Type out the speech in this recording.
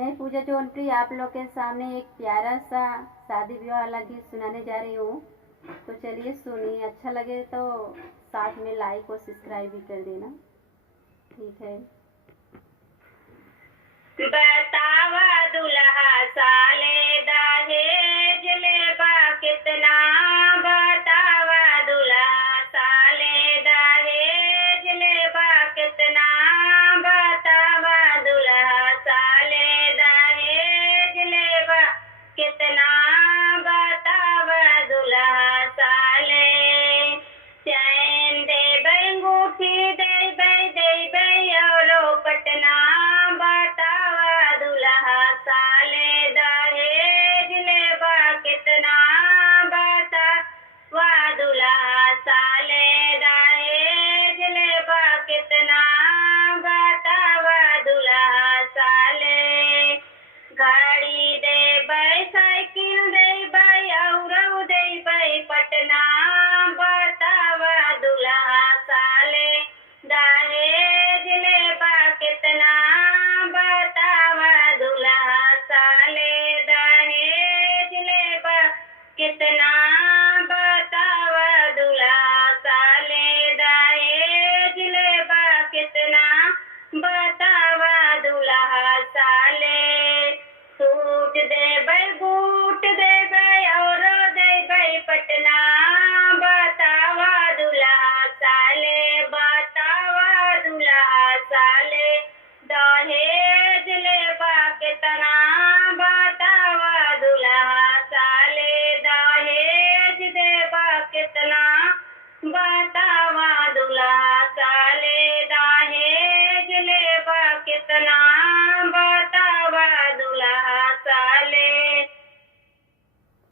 मैं पूजा जौनप्री आप लोग के सामने एक प्यारा सा शादी विवाह वाला गीत सुनाने जा रही हूँ। तो चलिए सुनिए, अच्छा लगे तो साथ में लाइक और सब्सक्राइब भी कर देना। ठीक है। बतावा दुल्हा साले दहेज लेबा कितना, बतावा दुल्हा साले दहेज लेबा कितना, बतावा दुल्हा साले दहेज लेबा कितना, बतावा दुल्हा साले चैन देबै अंगूठी देबै औरो पटना, बतावा दुल्हा साले दहेज लेबा कितना, बतावा दुल्हा साले दहेज लेबा कितना, बतावा दुल्हा साले गाड़ी देबै साइकिल देबै औरो देबै पटना, बतावा दुल्हा साले दहेज लेबा कितना, बतावा दुल्हा साले दहेज लेबा कितना, बतावा दुल्हा साले दहेज लेबा कितना, बतावा दुल्हा साले सूट देबै